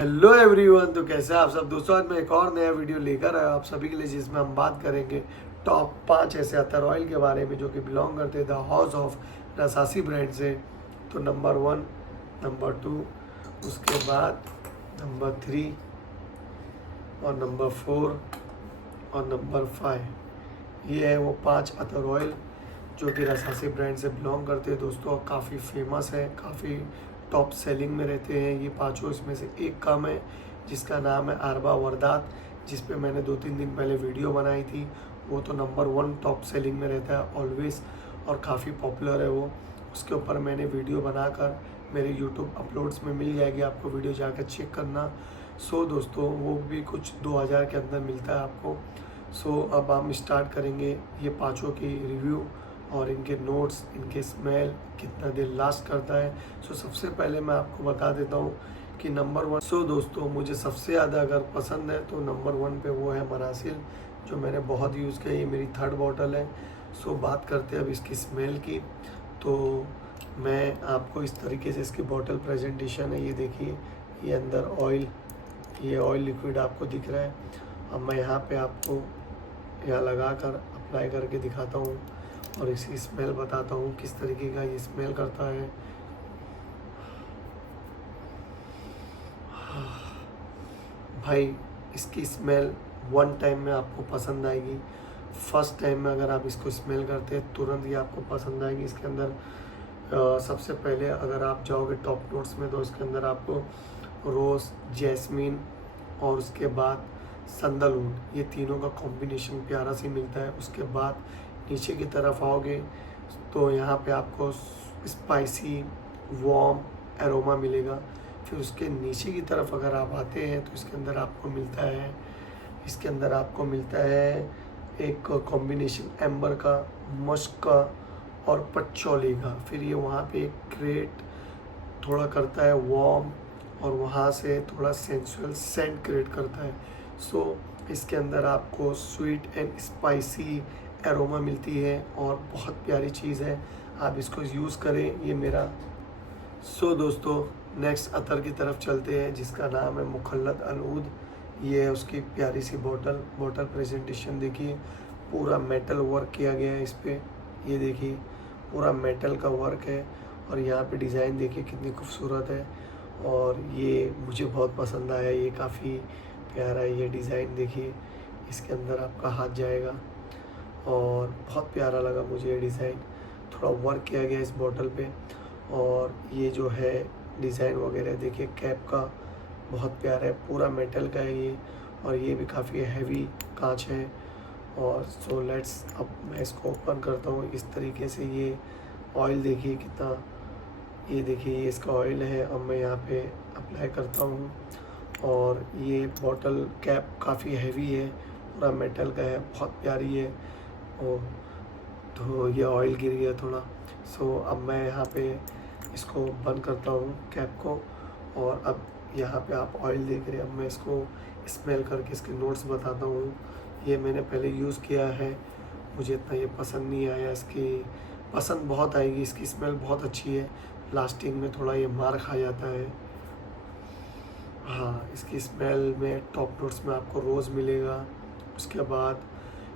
Hello everyone, तो कैसे हैं आप सब दोस्तों। आज मैं एक और नया वीडियो लेकर आया आप सभी के लिए, जिसमें हम बात करेंगे टॉप 5 ऐसे अतर ऑयल के बारे में जो कि बिलोंग करते हैं द हाउस ऑफ रसासी ब्रांड से। तो नंबर 1, नंबर 2, उसके बाद नंबर 3 और नंबर 4 और नंबर 5, ये है वो 5 अतर ऑयल जो कि रसासी ब्रांड से बिलोंग करते हैं दोस्तों। काफ़ी फेमस है, काफ़ी टॉप सेलिंग में रहते हैं ये पांचों। इसमें से एक काम है जिसका नाम है अरबा वर्दात, जिस पे मैंने 2-3 दिन पहले वीडियो बनाई थी। वो तो नंबर 1 टॉप सेलिंग में रहता है ऑलवेज, और काफ़ी पॉपुलर है वो। उसके ऊपर मैंने वीडियो बनाकर मेरे यूट्यूब अपलोड्स में मिल जाएगी, आपको वीडियो जाकर चेक करना। सो दोस्तों, वो भी कुछ 2000 के अंदर मिलता है आपको। सो अब हम स्टार्ट करेंगे ये पाँचों की रिव्यू और इनके नोट्स, इनके स्मेल कितना देर लास्ट करता है। सो सबसे पहले मैं आपको बता देता हूँ कि नंबर 1। सो दोस्तों, मुझे सबसे ज़्यादा अगर पसंद है तो नंबर 1 पे वो है मरासिल, जो मैंने बहुत यूज़ किया। ये मेरी 3rd बॉटल है। सो बात करते हैं अब इसकी स्मेल की। तो मैं आपको इस तरीके से इसकी बॉटल प्रेजेंटेशन है, ये देखिए। ये अंदर ऑयल, ये ऑयल लिक्विड आपको दिख रहा है। अब मैं यहाँ पे आपको यहाँ लगा कर अप्लाई करके दिखाता हूँ और इसकी स्मेल बताता हूँ किस तरीके का ये स्मेल करता है। भाई, इसकी स्मेल 1 टाइम में आपको पसंद आएगी। फर्स्ट टाइम में अगर आप इसको स्मेल करते हैं तुरंत ही आपको पसंद आएगी। इसके अंदर सबसे पहले अगर आप जाओगे टॉप नोट्स में तो इसके अंदर आपको रोज़, जैस्मीन और उसके बाद संदलवुड, ये तीनों का कॉम्बिनेशन प्यारा सी मिलता है। उसके बाद नीचे की तरफ आओगे तो यहाँ पे आपको स्पाइसी वार्म एरोमा मिलेगा। फिर उसके नीचे की तरफ अगर आप आते हैं तो इसके अंदर आपको मिलता है एक कॉम्बिनेशन एम्बर का, मस्क का और पचौली का। फिर ये वहाँ पे एक क्रिएट थोड़ा करता है वार्म, और वहाँ से थोड़ा सेंसुअल सेंट क्रिएट करता है। सो इसके अंदर आपको स्वीट एंड स्पाइसी एरोमा मिलती है और बहुत प्यारी चीज़ है। आप इसको यूज़ करें, ये मेरा। सो दोस्तों, नेक्स्ट अतर की तरफ चलते हैं जिसका नाम है मुखल्लत अल ऊद। ये है उसकी प्यारी सी बॉटल प्रेजेंटेशन देखिए। पूरा मेटल वर्क किया गया है इस पर, ये देखिए पूरा मेटल का वर्क है। और यहाँ पे डिज़ाइन देखिए कितनी खूबसूरत है, और ये मुझे बहुत पसंद आया। ये काफ़ी प्यारा है ये डिज़ाइन देखिए। इसके अंदर आपका हाथ जाएगा और बहुत प्यारा लगा मुझे ये डिज़ाइन। थोड़ा वर्क किया गया इस बॉटल पे, और ये जो है डिज़ाइन वगैरह देखिए कैप का बहुत प्यारा है, पूरा मेटल का है ये। और ये भी काफ़ी हैवी कांच है। और सो लेट्स, अब मैं इसको ओपन करता हूँ इस तरीके से। ये ऑयल देखिए कितना, ये देखिए ये इसका ऑयल है। अब मैं यहाँ पे अप्लाई करता हूँ, और ये बॉटल कैप काफ़ी हैवी है, पूरा मेटल का है, बहुत प्यारी है। ओ, तो ये ऑयल गिर गया थोड़ा। सो अब मैं यहाँ पे इसको बंद करता हूँ कैप को, और अब यहाँ पे आप ऑयल देख रहे हैं। अब मैं इसको स्मेल करके इसके नोट्स बताता हूँ। ये मैंने पहले यूज़ किया है, मुझे इतना ये पसंद नहीं आया। इसकी पसंद बहुत आएगी, इसकी स्मेल बहुत अच्छी है। लास्टिंग में थोड़ा ये मार खा जाता है। हाँ, इसकी स्मेल में टॉप नोट्स में आपको रोज़ मिलेगा। उसके बाद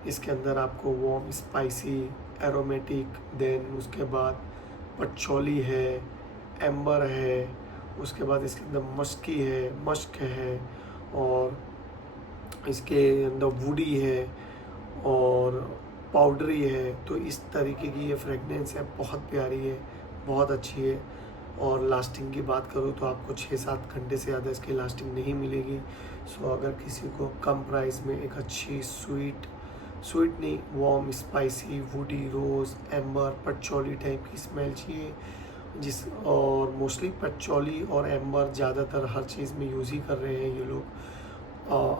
इसके अंदर आपको वार्म स्पाइसी एरोमेटिक, देन उसके बाद पचौली है, एम्बर है, उसके बाद इसके अंदर मस्क है, और इसके अंदर वुडी है और पाउडरी है। तो इस तरीके की ये फ्रेगनेंस है, बहुत प्यारी है, बहुत अच्छी है। और लास्टिंग की बात करूँ तो आपको 6-7 घंटे से ज़्यादा इसकी लास्टिंग नहीं मिलेगी। सो अगर किसी को कम प्राइस में एक अच्छी स्वीट नहीं, वार्म स्पाइसी वुडी रोज़ एम्बर पचौली टाइप की स्मेल चाहिए, और मोस्टली पचौली और एम्बर ज़्यादातर हर चीज़ में यूज़ ही कर रहे हैं ये लोग,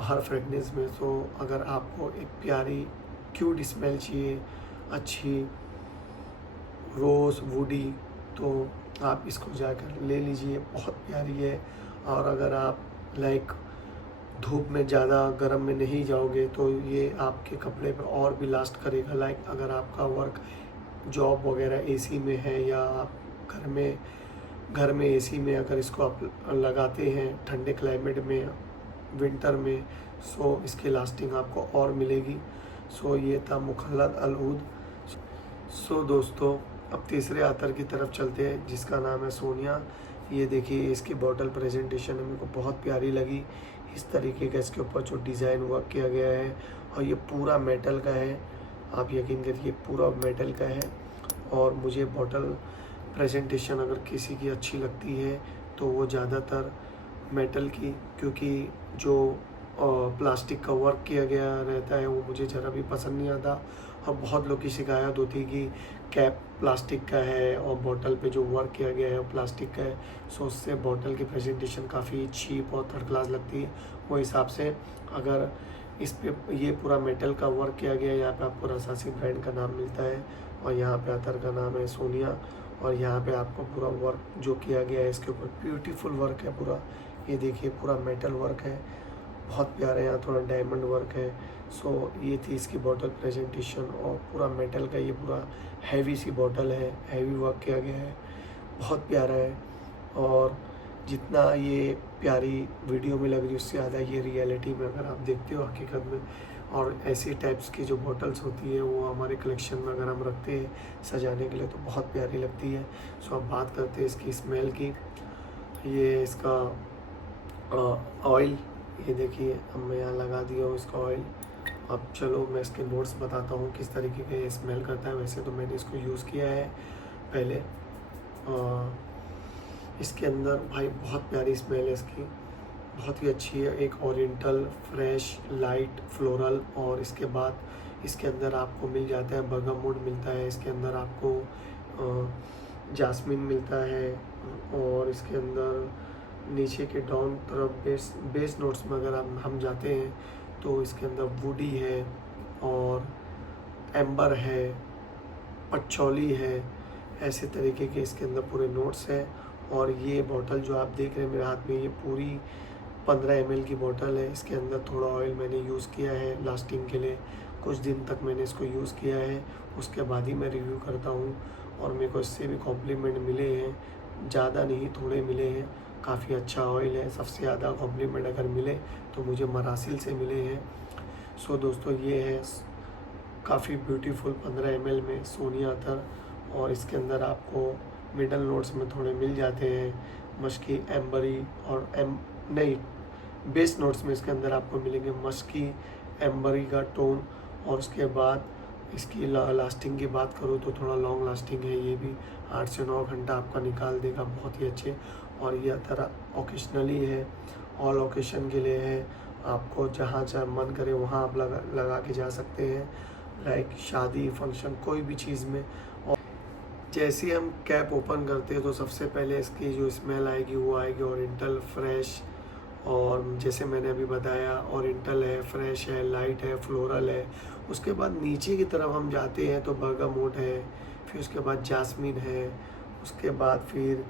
हर फ्रेगनेंस में। तो अगर आपको एक प्यारी क्यूट स्मेल चाहिए, अच्छी रोज़ वुडी, तो आप इसको जाकर ले लीजिए, बहुत प्यारी है। और अगर आप धूप में ज़्यादा गर्म में नहीं जाओगे तो ये आपके कपड़े पे और भी लास्ट करेगा। अगर आपका वर्क जॉब वगैरह एसी में है, या आप घर में घर में एसी में अगर इसको आप लगाते हैं ठंडे क्लाइमेट में, विंटर में, सो इसकी लास्टिंग आपको और मिलेगी। सो ये था मुखल्लद अल ऊद। सो दोस्तों, अब तीसरे अतर की तरफ चलते हैं जिसका नाम है सोनिया। ये देखिए, इसकी बॉटल प्रेजेंटेशन मेरे को बहुत प्यारी लगी। इस तरीके का इसके ऊपर जो डिज़ाइन वर्क किया गया है, और ये पूरा मेटल का है। आप यकीन करिए पूरा मेटल का है। और मुझे बॉटल प्रेजेंटेशन अगर किसी की अच्छी लगती है तो वो ज़्यादातर मेटल की, क्योंकि जो प्लास्टिक का वर्क किया गया रहता है वो मुझे ज़रा भी पसंद नहीं आता। और बहुत लोग की शिकायत होती है कि कैप प्लास्टिक का है और बॉटल पे जो वर्क किया गया है वो प्लास्टिक का है। सो उससे बॉटल की प्रेजेंटेशन काफ़ी चीप और थर्ड क्लास लगती है। वो हिसाब से अगर इस पे ये पूरा मेटल का वर्क किया गया है, यहाँ पे आपको रसासी ब्रांड का नाम मिलता है, और यहाँ पे अतर का नाम है सोनिया। और यहाँ पे आपको पूरा वर्क जो किया गया है इसके ऊपर ब्यूटीफुल वर्क है पूरा। ये देखिए पूरा मेटल वर्क है, बहुत प्यारा। यहाँ थोड़ा डायमंड वर्क है। सो ये थी इसकी बॉटल प्रेजेंटेशन, और पूरा मेटल का ये पूरा हैवी सी बॉटल है, हैवी वर्क किया गया है, बहुत प्यारा है। और जितना ये प्यारी वीडियो में लग रही है उससे ज़्यादा ये रियलिटी में अगर आप देखते हो हकीकत में, और ऐसी टाइप्स की जो बॉटल्स होती है वो हमारे कलेक्शन में अगर हम रखते हैं सजाने के लिए तो बहुत प्यारी लगती है। सो अब बात करते हैं इसकी स्मेल की। ये इसका ऑयल, ये देखिए अब मैं यहाँ लगा दिया हूँ इसका ऑयल। अब चलो मैं इसके नोट्स बताता हूँ किस तरीके का ये स्मेल करता है। वैसे तो मैंने इसको यूज़ किया है पहले। इसके अंदर भाई बहुत प्यारी स्मेल है इसकी, बहुत ही अच्छी है। एक ओरिएंटल, फ्रेश, लाइट, फ्लोरल, और इसके बाद इसके अंदर आपको मिल जाता है बर्गामोड मिलता है, इसके अंदर आपको जास्मिन मिलता है, और इसके अंदर नीचे के डाउन तरफ बेस नोट्स में अगर हम जाते हैं तो इसके अंदर वुडी है, और एम्बर है, पचौली है, ऐसे तरीके के इसके अंदर पूरे नोट्स हैं। और ये बॉटल जो आप देख रहे हैं मेरे हाथ में, ये पूरी 15 ml की बॉटल है। इसके अंदर थोड़ा ऑयल मैंने यूज़ किया है लास्टिंग के लिए, कुछ दिन तक मैंने इसको यूज़ किया है, उसके बाद ही मैं रिव्यू करता हूँ। और मेरे को इससे भी कॉम्प्लीमेंट मिले हैं, ज़्यादा नहीं थोड़े मिले हैं। काफ़ी अच्छा ऑयल है। सबसे ज़्यादा कॉम्प्लीमेंट अगर मिले तो मुझे मरासिल से मिले हैं। सो दोस्तों, ये है काफ़ी ब्यूटीफुल 15 ml में सोनिया अतर, और इसके अंदर आपको मिडल नोट्स में थोड़े मिल जाते हैं, मस्की, एम्बरी, और नहीं, बेस नोट्स में इसके अंदर आपको मिलेंगे मस्की, एम्बरी का टोन। और उसके बाद इसकी लास्टिंग की बात करूँ तो थोड़ा लॉन्ग लास्टिंग है, ये भी 8 से 9 घंटा आपका निकाल देगा, बहुत ही अच्छे। और ये तरह ओकेशनली है, ऑल ओकेशन के लिए है, आपको जहाँ जहाँ मन करे वहाँ आप लगा के जा सकते हैं, लाइक शादी, फंक्शन, कोई भी चीज़ में। और जैसे हम कैप ओपन करते हैं तो सबसे पहले इसकी जो स्मेल आएगी वो आएगी ओरिएंटल, फ्रेश, और जैसे मैंने अभी बताया ओरिएंटल है, फ्रेश है, लाइट है, फ्लोरल है। उसके बाद नीचे की तरफ हम जाते हैं तो बर्गामोट है, फिर उसके बाद जास्मिन है, उसके बाद फिर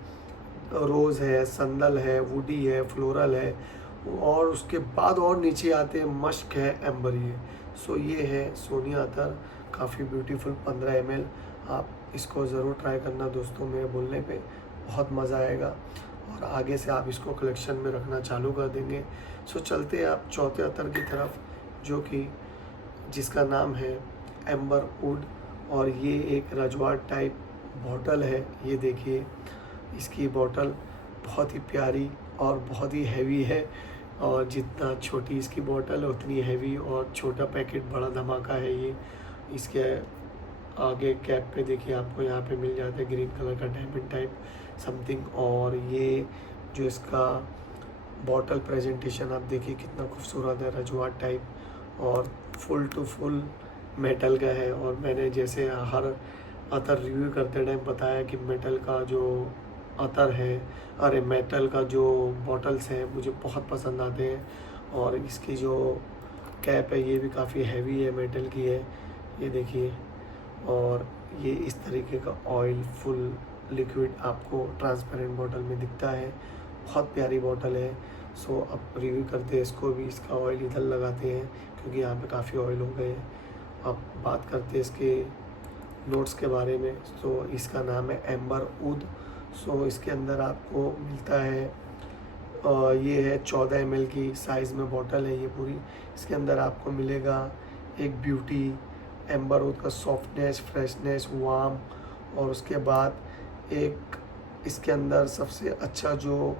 रोज़ है, संदल है, वुडी है, फ्लोरल है, और उसके बाद और नीचे आते हैं मस्क है, एम्बरी है। सो ये है सोनिया अतर, काफ़ी ब्यूटीफुल 15 ml। आप इसको ज़रूर ट्राई करना दोस्तों, मेरे बोलने पे बहुत मज़ा आएगा, और आगे से आप इसको कलेक्शन में रखना चालू कर देंगे। सो चलते हैं आप चौथे अतर की तरफ, जो कि जिसका नाम है एम्बर वुड, और ये एक रजवाड़ टाइप बॉटल है। ये देखिए इसकी बॉटल बहुत ही प्यारी और बहुत ही हैवी है, और जितना छोटी इसकी बॉटल है उतनी हैवी, और छोटा पैकेट बड़ा धमाका है ये। इसके आगे कैप पे देखिए आपको यहाँ पे मिल जाता है ग्रीन कलर का डायमंड टाइप समथिंग। और ये जो इसका बॉटल प्रेजेंटेशन आप देखिए कितना खूबसूरत है, रजवाड़ टाइप, और फुल टू फुल मेटल का है। और मैंने जैसे हर अतर रिव्यू करते टाइम बताया कि मेटल का जो अतर है, अरे मेटल का जो बॉटल्स हैं मुझे बहुत पसंद आते हैं। और इसकी जो कैप है ये भी काफ़ी हैवी है, मेटल की है, ये देखिए। और ये इस तरीके का ऑयल फुल लिक्विड आपको ट्रांसपेरेंट बॉटल में दिखता है, बहुत प्यारी बॉटल है। सो अब रिव्यू करते हैं इसको भी, इसका ऑयल इधर लगाते हैं क्योंकि यहाँ पे काफ़ी ऑयल हो गए हैं। अब बात करते हैं इसके नोट्स के बारे में। तो इसका नाम है एम्बर वुड। सो इसके अंदर आपको मिलता है ये है 14 ml की साइज़ में बॉटल है ये पूरी। इसके अंदर आपको मिलेगा एक ब्यूटी, एम्बर ऊद का सॉफ्टनेस, फ्रेशनेस, वार्म, और उसके बाद एक इसके अंदर सबसे अच्छा जो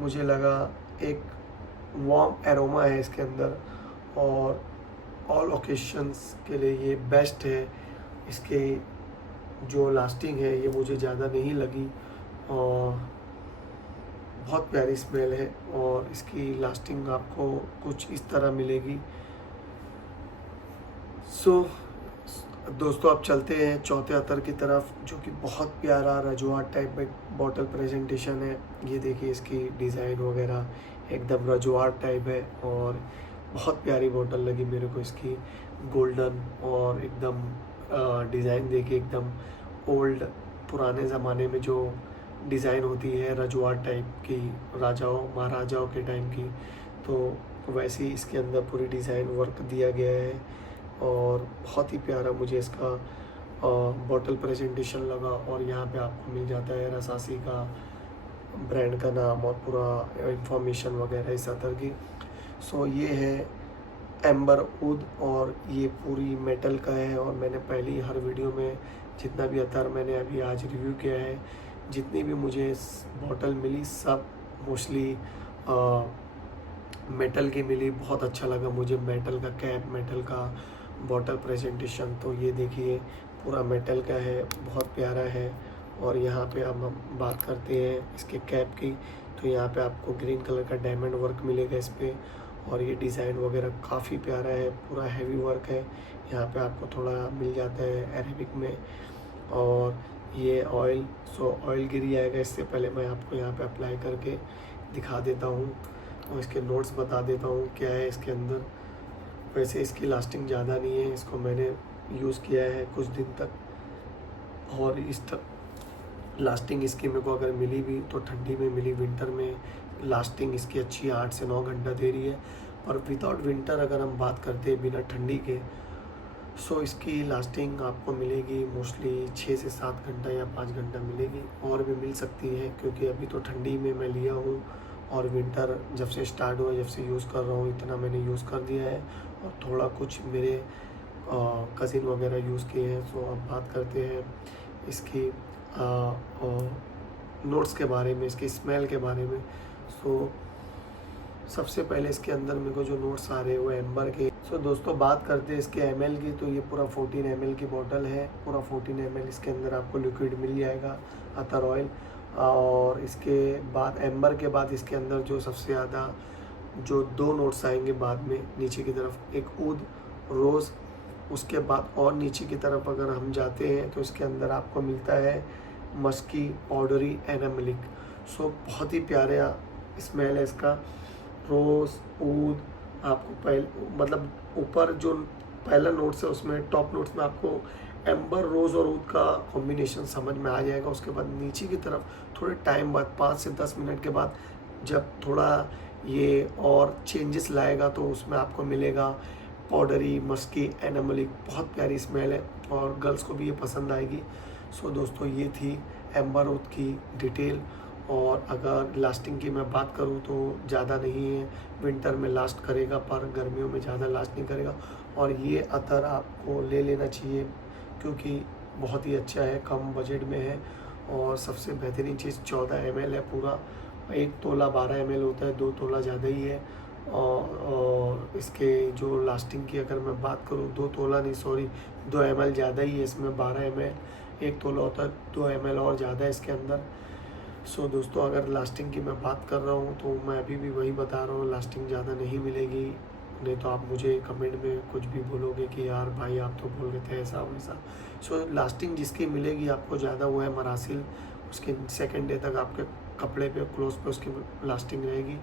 मुझे लगा, एक वार्म एरोमा है इसके अंदर, और ऑल ओकेशंस के लिए ये बेस्ट है। इसके जो लास्टिंग है ये मुझे ज़्यादा नहीं लगी, और बहुत प्यारी स्मेल है, और इसकी लास्टिंग आपको कुछ इस तरह मिलेगी। सो दोस्तों अब चलते हैं चौथे अतर की तरफ, जो कि बहुत प्यारा रजवाट टाइप में बॉटल प्रेजेंटेशन है। ये देखिए इसकी डिज़ाइन वगैरह एकदम रजवाट टाइप है, और बहुत प्यारी बॉटल लगी मेरे को इसकी, गोल्डन, और एकदम डिज़ाइन देखिए एकदम ओल्ड, पुराने ज़माने में जो डिज़ाइन होती है रजवाट टाइप की, राजाओं महाराजाओं के टाइम की, तो वैसे ही इसके अंदर पूरी डिज़ाइन वर्क दिया गया है, और बहुत ही प्यारा मुझे इसका बॉटल प्रेजेंटेशन लगा। और यहाँ पे आपको मिल जाता है रसासी का ब्रांड का नाम और पूरा इंफॉर्मेशन वगैरह इस अतर की। सो ये है एम्बर ऊद, और ये पूरी मेटल का है, और मैंने पहली हर वीडियो में जितना भी अतर मैंने अभी आज रिव्यू किया है, जितनी भी मुझे बॉटल मिली सब मोस्टली मेटल की मिली। बहुत अच्छा लगा मुझे मेटल का कैप, मेटल का बॉटल प्रेजेंटेशन। तो ये देखिए पूरा मेटल का है, बहुत प्यारा है। और यहाँ पे अब हम बात करते हैं इसके कैप की, तो यहाँ पे आपको ग्रीन कलर का डायमंड वर्क मिलेगा इस पर, और ये डिज़ाइन वगैरह काफ़ी प्यारा है, पूरा हैवी वर्क है। यहाँ पे आपको थोड़ा मिल जाता है अरेबिक में, और ये ऑयल, सो ऑयल गिरी आएगा। इससे पहले मैं आपको यहाँ पे अप्लाई करके दिखा देता हूँ, और इसके नोट्स बता देता हूँ क्या है इसके अंदर। वैसे इसकी लास्टिंग ज़्यादा नहीं है, इसको मैंने यूज़ किया है कुछ दिन तक, और इस लास्टिंग इसकी मेरे को अगर मिली भी तो ठंडी में मिली। विंटर में लास्टिंग इसकी अच्छी 8 से 9 घंटा दे रही है, पर विदाउट विंटर अगर हम बात करते हैं बिना ठंडी के, सो इसकी लास्टिंग आपको मिलेगी मोस्टली 6 से 7 घंटा या 5 घंटा मिलेगी, और भी मिल सकती है, क्योंकि अभी तो ठंडी में मैं लिया हूँ, और विंटर जब से स्टार्ट हुआ, जब से यूज़ कर रहा हूँ, इतना मैंने यूज़ कर दिया है, और थोड़ा कुछ मेरे कज़िन वगैरह यूज़ किए हैं। सो अब बात करते हैं इसकी नोट्स के बारे में, इसकी स्मेल के बारे में। सो सबसे पहले इसके अंदर मेरे को जो नोट्स आ रहे हैं वो एम्बर के। सो दोस्तों बात करते हैं इसके ml की, तो ये पूरा 14 ml की बॉटल है, पूरा 14 ml इसके अंदर आपको लिक्विड मिल जाएगा अतर ऑयल। और इसके बाद एम्बर के बाद इसके अंदर जो सबसे ज़्यादा जो 2 नोट्स आएंगे बाद में नीचे की तरफ, एक ऊद, रोज़, उसके बाद और नीचे की तरफ अगर हम जाते हैं तो इसके अंदर आपको मिलता है मस्की, पाउडरी, एनामेलिक। सो बहुत ही प्यारा स्मेल है इसका। रोज़, ऊद, आपको मतलब ऊपर जो पहला नोट्स है उसमें, टॉप नोट्स में आपको एम्बर, रोज़ और ऊद का कॉम्बिनेशन समझ में आ जाएगा। उसके बाद नीचे की तरफ थोड़े टाइम बाद 5 से 10 मिनट के बाद जब थोड़ा ये और चेंजेस लाएगा तो उसमें आपको मिलेगा पाउडरी, मस्की, एनामेलिक। बहुत प्यारी स्मेल है, और गर्ल्स को भी ये पसंद आएगी। सो दोस्तों ये थी एम्बर ऊद की डिटेल। और अगर लास्टिंग की मैं बात करूं तो ज़्यादा नहीं है, विंटर में लास्ट करेगा पर गर्मियों में ज़्यादा लास्ट नहीं करेगा। और ये अतर आपको ले लेना चाहिए, क्योंकि बहुत ही अच्छा है, कम बजट में है, और सबसे बेहतरीन चीज़ 14 ml है पूरा। 1 तोला 12 ml होता है, 2 तोला ज़्यादा ही है। और इसके जो लास्टिंग की अगर मैं बात करूँ, 2 तोला नहीं, सॉरी 2 ml ज़्यादा ही है इसमें, 12 ml 1 तोला होता है, 2 ml और ज़्यादा है इसके अंदर। सो दोस्तों अगर लास्टिंग की मैं बात कर रहा हूँ तो मैं अभी भी वही बता रहा हूँ, लास्टिंग ज़्यादा नहीं मिलेगी। नहीं तो आप मुझे कमेंट में कुछ भी बोलोगे कि यार भाई आप तो बोल रहे थे ऐसा वैसा। सो लास्टिंग जिसकी मिलेगी आपको ज़्यादा वो है मरासिल, उसके 2nd डे तक आपके कपड़े पे, क्लोथ पे उसकी लास्टिंग रहेगी।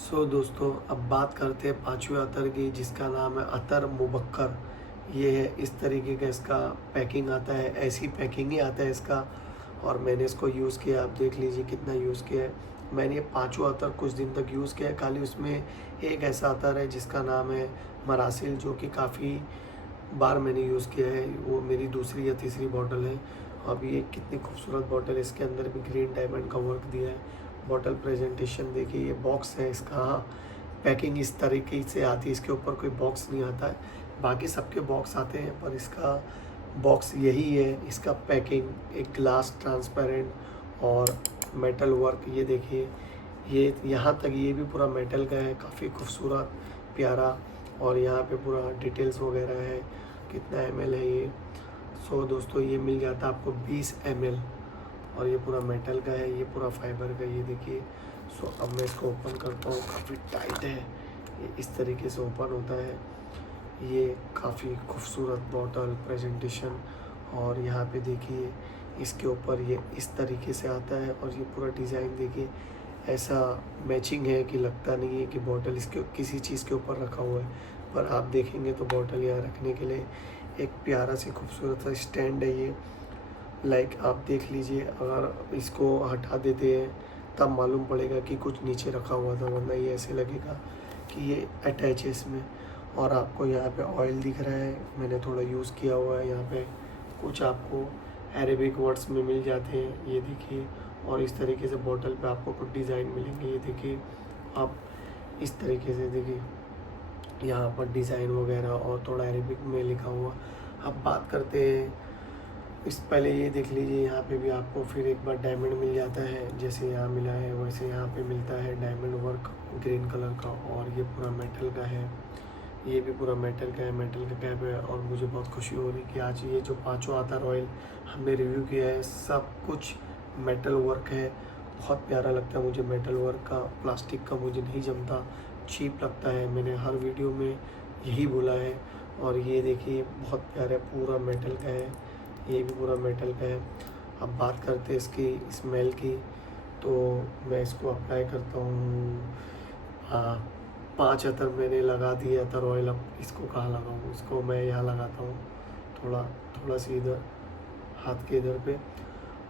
सो दोस्तों अब बात करते हैं 5वें अतर की, जिसका नाम है अतर मुबक्कर। ये है इस तरीके का इसका पैकिंग आता है, ऐसी पैकिंग ही आता है इसका। और मैंने इसको यूज़ किया, आप देख लीजिए कितना यूज़ किया है मैंने। ये 5वां अतर कुछ दिन तक यूज़ किया है, खाली उसमें एक ऐसा अतर है जिसका नाम है मरासिल, जो कि काफ़ी बार मैंने यूज़ किया है, वो मेरी दूसरी या तीसरी बॉटल है। अब ये कितनी खूबसूरत बॉटल, इसके अंदर भी ग्रीन डायमंड का वर्क दिया है। बॉटल प्रेजेंटेशन देखिए, ये बॉक्स है इसका, पैकिंग इस तरीके से आती है, इसके ऊपर कोई बॉक्स नहीं आता है। बाकी सबके बॉक्स आते हैं पर इसका बॉक्स यही है। इसका पैकिंग एक ग्लास ट्रांसपेरेंट और मेटल वर्क, ये देखिए, ये यहाँ तक ये भी पूरा मेटल का है, काफ़ी खूबसूरत प्यारा। और यहाँ पे पूरा डिटेल्स वगैरह है, कितना ml है ये। सो दोस्तों ये मिल जाता है आपको 20 ml, और ये पूरा मेटल का है, ये पूरा फाइबर का, ये देखिए। सो अब मैं इसको ओपन करता हूँ, काफ़ी टाइट है ये, इस तरीके से ओपन होता है। ये काफ़ी खूबसूरत बॉटल प्रेजेंटेशन, और यहाँ पे देखिए इसके ऊपर ये इस तरीके से आता है, और ये पूरा डिज़ाइन देखिए ऐसा मैचिंग है कि लगता नहीं है कि बॉटल इसके किसी चीज़ के ऊपर रखा हुआ है। पर आप देखेंगे तो बॉटल यहाँ रखने के लिए एक प्यारा सी खूबसूरत सा स्टैंड है ये। लाइक आप देख लीजिए, अगर इसको हटा देते हैं तब मालूम पड़ेगा कि कुछ नीचे रखा हुआ था, वरना ये ऐसे लगेगा कि ये अटैच है इसमें। और आपको यहाँ पे ऑयल दिख रहा है, मैंने थोड़ा यूज़ किया हुआ है। यहाँ पे कुछ आपको अरेबिक वर्ड्स में मिल जाते हैं, ये देखिए। और इस तरीके से बॉटल पे आपको कुछ डिज़ाइन मिलेंगे, ये देखिए। आप इस तरीके से देखिए, यहाँ पर डिज़ाइन वगैरह और थोड़ा अरेबिक में लिखा हुआ। अब बात करते हैं इस, पहले ये देख लीजिए, यहाँ पे भी आपको फिर एक बार डायमंड मिल जाता है, जैसे यहाँ मिला है वैसे यहाँ पे मिलता है डायमंड वर्क ग्रीन कलर का। और ये पूरा मेटल का है, ये भी पूरा मेटल का है, मेटल का कैप है। और मुझे बहुत खुशी हो रही कि आज ये जो पांचों अतर ऑयल हमने रिव्यू किया है, सब कुछ मेटल वर्क है। बहुत प्यारा लगता है मुझे मेटल वर्क का, प्लास्टिक का मुझे नहीं जमता, चीप लगता है, मैंने हर वीडियो में यही बोला है। और ये देखिए बहुत प्यारा पूरा मेटल का है, ये भी पूरा मेटल का है। अब बात करते हैं इसकी स्मेल की, तो मैं इसको अप्लाई करता हूँ। 5 अतर मैंने लगा दिए अतर ऑयल, अब इसको कहाँ लगाऊँ, इसको मैं यहाँ लगाता हूँ, थोड़ा सी इधर हाथ के इधर पे।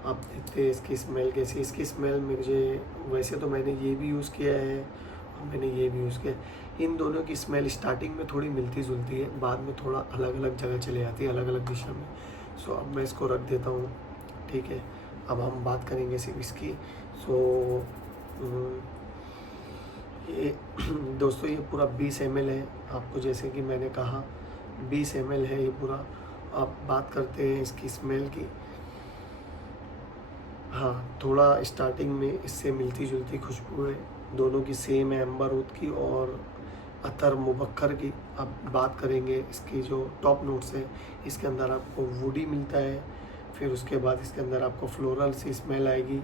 अब देखते हैं इसकी स्मेल कैसी। इसकी स्मेल मुझे, वैसे तो मैंने ये भी यूज़ किया है और मैंने ये भी यूज़ किया है। इन दोनों की स्मेल स्टार्टिंग में थोड़ी मिलती जुलती है, बाद में थोड़ा अलग अलग जगह चले जाती है, अलग अलग दिशा में। सो अब मैं इसको रख देता हूँ, ठीक है। अब हम बात करेंगे सिर्फ इसकी। सो ये दोस्तों ये पूरा 20 ml है, आपको जैसे कि मैंने कहा 20 ml है ये पूरा। अब बात करते हैं इसकी स्मेल की। हाँ, थोड़ा स्टार्टिंग में इससे मिलती जुलती खुशबू है, दोनों की सेम है, एम्बर ऊद की और अतर मुबक्खर की। अब बात करेंगे इसकी जो टॉप नोट्स है, इसके अंदर आपको वुडी मिलता है, फिर उसके बाद इसके अंदर आपको फ्लोरल सी स्मेल आएगी,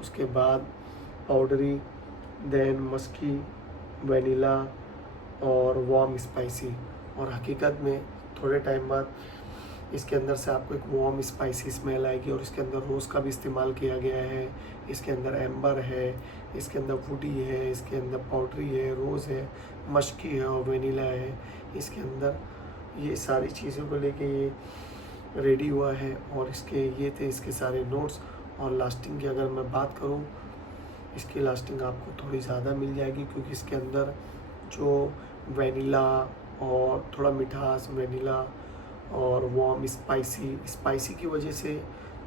उसके बाद पाउडरी, देन मस्की, वनीला और वार्म स्पाइसी। और हकीकत में थोड़े टाइम बाद इसके अंदर से आपको एक वार्म स्पाइसी स्मेल आएगी, और इसके अंदर रोज़ का भी इस्तेमाल किया गया है, इसके अंदर एम्बर है, इसके अंदर वुडी है, इसके अंदर पाउडरी है, रोज़ है, मस्की है और वनीला है। इसके अंदर ये सारी चीज़ों को लेके ये रेडी हुआ है। और इसके ये थे इसके सारे नोट्स। और लास्टिंग की अगर मैं बात करूँ, इसकी लास्टिंग आपको थोड़ी ज़्यादा मिल जाएगी, क्योंकि इसके अंदर जो वनीला और थोड़ा मिठास, वनीला और वार्म स्पाइसी की वजह से,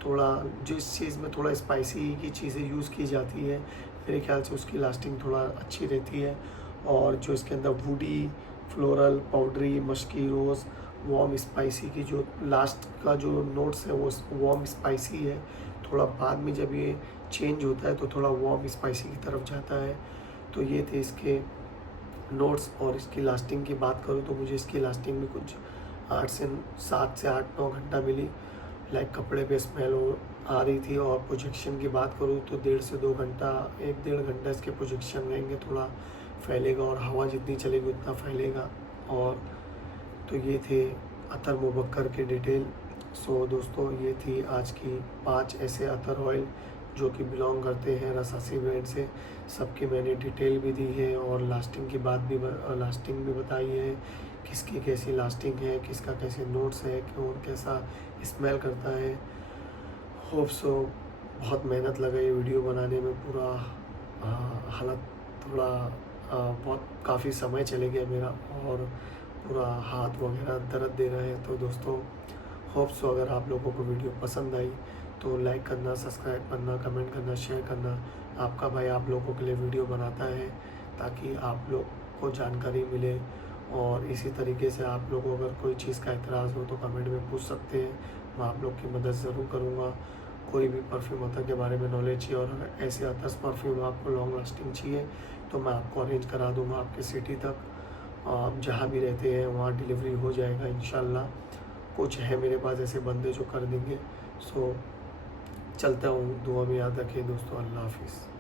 थोड़ा जिस चीज़ में थोड़ा स्पाइसी की चीज़ें यूज़ की जाती है, मेरे ख्याल से उसकी लास्टिंग थोड़ा अच्छी रहती है। और जो इसके अंदर वुडी, फ्लोरल, पाउडरी, मस्की, रोज़, वार्म स्पाइसी की जो लास्ट का जो नोट्स है वो वार्म स्पाइसी है। थोड़ा बाद में जब ये चेंज होता है तो थोड़ा वार्म स्पाइसी की तरफ जाता है। तो ये थे इसके नोट्स। और इसकी लास्टिंग की बात करूँ तो मुझे इसकी लास्टिंग में कुछ 7 से 8-9 घंटा मिली। लाइक कपड़े पे स्मेल आ रही थी। और प्रोजेक्शन की बात करूँ तो 1.5 से 2 घंटा, 1-1.5 घंटा इसके प्रोजेक्शन रहेंगे, थोड़ा फैलेगा और हवा जितनी चलेगी उतना फैलेगा। और तो ये थे अतर मुबक्कर के डिटेल। सो दोस्तों ये थी आज की 5 ऐसे अतर ऑयल जो कि बिलोंग करते हैं रसासी ब्रांड से। सबकी मैंने डिटेल भी दी है और लास्टिंग की बात भी लास्टिंग भी बताई है, किसकी कैसी लास्टिंग है, किसका कैसे नोट्स है, कौन कैसा स्मेल करता है। होप सो बहुत मेहनत लगा ये वीडियो बनाने में, पूरा हालत थोड़ा बहुत काफ़ी समय चले गया मेरा और पूरा हाथ वगैरह दर्द दे रहा है। तो दोस्तों होप सो अगर आप लोगों को वीडियो पसंद आई तो लाइक करना, सब्सक्राइब करना, कमेंट करना, शेयर करना। आपका भाई आप लोगों के लिए वीडियो बनाता है ताकि आप लोग को जानकारी मिले। और इसी तरीके से आप लोगों को अगर कोई चीज़ का एतराज़ हो तो कमेंट में पूछ सकते हैं, मैं आप लोग की मदद ज़रूर करूँगा। कोई भी परफ्यूम अतर के बारे में नॉलेज चाहिए और अगर ऐसे अतस परफ्यूम आपको लॉन्ग लास्टिंग चाहिए तो मैं आपको अरेंज करा दूँगा आपके सिटी तक। आप जहाँ भी रहते हैं वहाँ डिलीवरी हो जाएगा इंशाल्लाह। कुछ है मेरे पास ऐसे बंदे जो कर देंगे। सो चलता हूँ, दुआ में याद रखिए दोस्तों। अल्लाह हाफिज़।